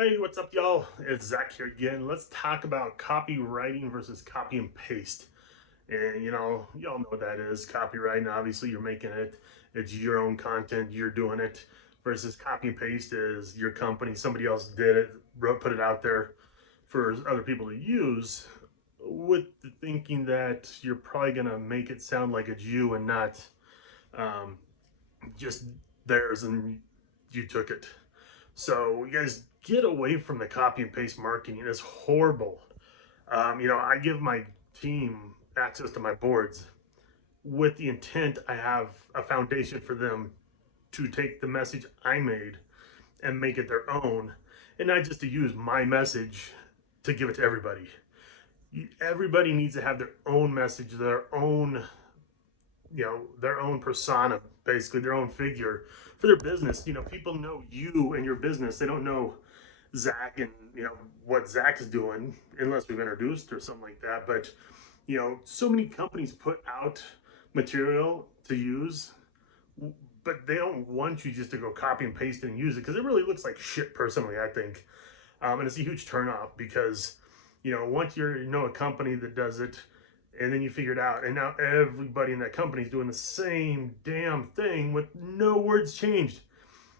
Hey, what's up, y'all? It's Zach here again. Let's talk about copywriting versus copy and paste. And y'all know what that is. Copywriting, obviously, you're making it, it's your own content, you're doing it, versus copy and paste is your company, somebody else did it, put it out there for other people to use, with the thinking that you're probably going to make it sound like it's you and not um, just theirs and you took it. So you guys get away from the copy and paste marketing. It's horrible. I give my team access to my boards with the intent I have a foundation for them to take the message I made and make it their own, and not just to use my message to give it to everybody. Everybody needs to have their own message, their own persona, basically their own figure for their business. People know you and your business. They don't know Zach and what Zach is doing unless we've introduced or something like that. But so many companies put out material to use, but they don't want you just to go copy and paste it and use it because it really looks like shit. Personally, I think, and it's a huge turnoff because once you're a company that does it, and then you figure it out, and now everybody in that company is doing the same damn thing with no words changed.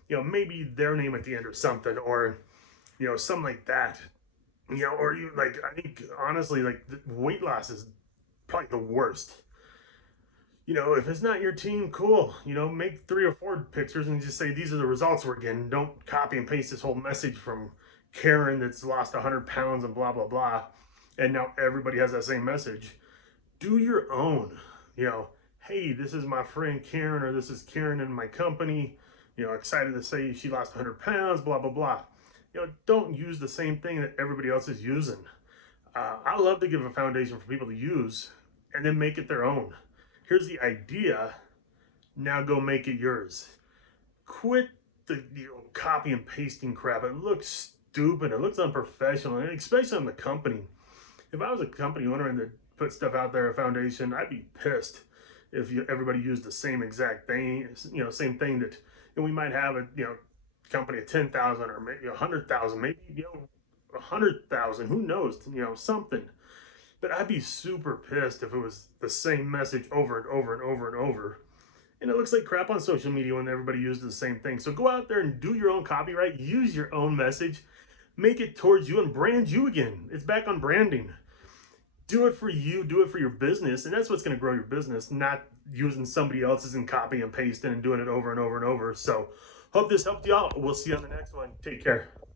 Maybe their name at the end or something, or something like that. Or you like, I think honestly, like, the weight loss is probably the worst. If it's not your team, cool. Make 3 or 4 pictures and just say these are the results we're getting. Don't copy and paste this whole message from Karen that's lost 100 pounds and blah blah blah, and now everybody has that same message. Do your own. Hey, this is my friend Karen, or this is Karen in my company. Excited to say she lost 100 pounds, blah blah blah. Don't use the same thing that everybody else is using. I love to give a foundation for people to use and then make it their own. Here's the idea. Now go make it yours. Quit the copy and pasting crap. It looks stupid. It looks unprofessional, and especially on the company. If I was a company owner and they put stuff out there, a foundation, I'd be pissed if everybody used the same exact thing. Same thing that, and we might have a company of 10,000 or maybe 100,000, maybe 100,000. Who knows? Something. But I'd be super pissed if it was the same message over and over and over and over. And it looks like crap on social media when everybody uses the same thing. So go out there and do your own copyright, use your own message, make it towards you, and brand you again. It's back on branding. Do it for you, do it for your business, and that's what's going to grow your business, not using somebody else's and copy and pasting and doing it over and over and over. So hope this helped you out. We'll see you on the next one. Take care.